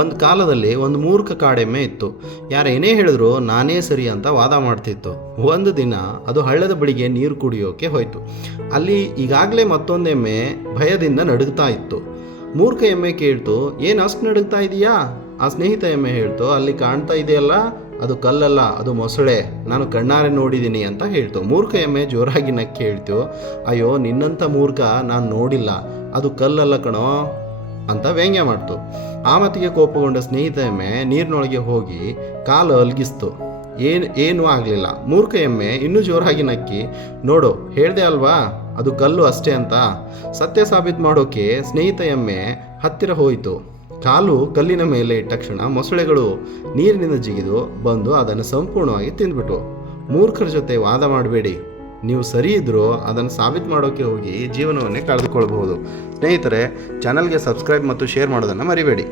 ಒಂದು ಕಾಲದಲ್ಲಿ ಒಂದು ಮೂರ್ಖ ಕಾಡೆಮ್ಮೆ ಇತ್ತು. ಯಾರೇನೇ ಹೇಳಿದ್ರು ನಾನೇ ಸರಿ ಅಂತ ವಾದ ಮಾಡ್ತಿತ್ತು. ಒಂದು ದಿನ ಅದು ಹಳ್ಳದ ಬಳಿಗೆ ನೀರು ಕುಡಿಯೋಕೆ ಹೋಯಿತು. ಅಲ್ಲಿ ಈಗಾಗಲೇ ಮತ್ತೊಂದು ಎಮ್ಮೆ ಭಯದಿಂದ ನಡುಗ್ತಾ ಇತ್ತು. ಮೂರ್ಖ ಎಮ್ಮೆ ಕೇಳ್ತು, ಏನು ಅಷ್ಟು ನಡುಗ್ತಾ ಇದೆಯಾ? ಆ ಸ್ನೇಹಿತ ಎಮ್ಮೆ ಹೇಳ್ತು, ಅಲ್ಲಿ ಕಾಣ್ತಾ ಇದೆಯಲ್ಲ, ಅದು ಕಲ್ಲಲ್ಲ, ಅದು ಮೊಸಳೆ, ನಾನು ಕಣ್ಣಾರೆ ನೋಡಿದ್ದೀನಿ ಅಂತ ಹೇಳ್ತು. ಮೂರ್ಖ ಎಮ್ಮೆ ಜೋರಾಗಿ ನಕ್ಕಿ ಹೇಳ್ತು, ಅಯ್ಯೋ ನಿನ್ನಂಥ ಮೂರ್ಖ ನಾನು ನೋಡಿಲ್ಲ, ಅದು ಕಲ್ಲಲ್ಲ ಕಣೋ ಅಂತ ವ್ಯಂಗ್ಯ ಮಾಡ್ತು. ಆ ಮತ್ತಿಗೆ ಕೋಪಗೊಂಡ ಸ್ನೇಹಿತ ಎಮ್ಮೆ ನೀರಿನೊಳಗೆ ಹೋಗಿ ಕಾಲು ಅಲ್ಗಿಸ್ತು. ಏನೂ ಆಗಲಿಲ್ಲ. ಮೂರ್ಖ ಎಮ್ಮೆ ಇನ್ನೂ ಜೋರಾಗಿ ನಕ್ಕಿ, ನೋಡು ಹೇಳ್ದೆ ಅಲ್ವಾ, ಅದು ಕಲ್ಲು ಅಷ್ಟೇ ಅಂತ. ಸತ್ಯ ಸಾಬೀತು ಮಾಡೋಕೆ ಸ್ನೇಹಿತ ಎಮ್ಮೆ ಹತ್ತಿರ ಹೋಯಿತು. ಕಾಲು ಕಲ್ಲಿನ ಮೇಲೆ ಇಟ್ಟ ತಕ್ಷಣ ಮೊಸಳೆಗಳು ನೀರಿನಿಂದ ಜಿಗಿದು ಬಂದು ಅದನ್ನು ಸಂಪೂರ್ಣವಾಗಿ ತಿಂದ್ಬಿಟ್ಟು. ಮೂರ್ಖರ ಜೊತೆ ವಾದ ಮಾಡಬೇಡಿ. ನೀವು ಸರಿ ಇದ್ದರೂ ಅದನ್ನು ಸಾಬೀತು ಮಾಡೋಕ್ಕೆ ಹೋಗಿ ಜೀವನವನ್ನೇ ಕಳೆದುಕೊಳ್ಬಹುದು. ಸ್ನೇಹಿತರೆ, ಚಾನಲ್ಗೆ ಸಬ್ಸ್ಕ್ರೈಬ್ ಮತ್ತು ಶೇರ್ ಮಾಡೋದನ್ನು ಮರಿಬೇಡಿ.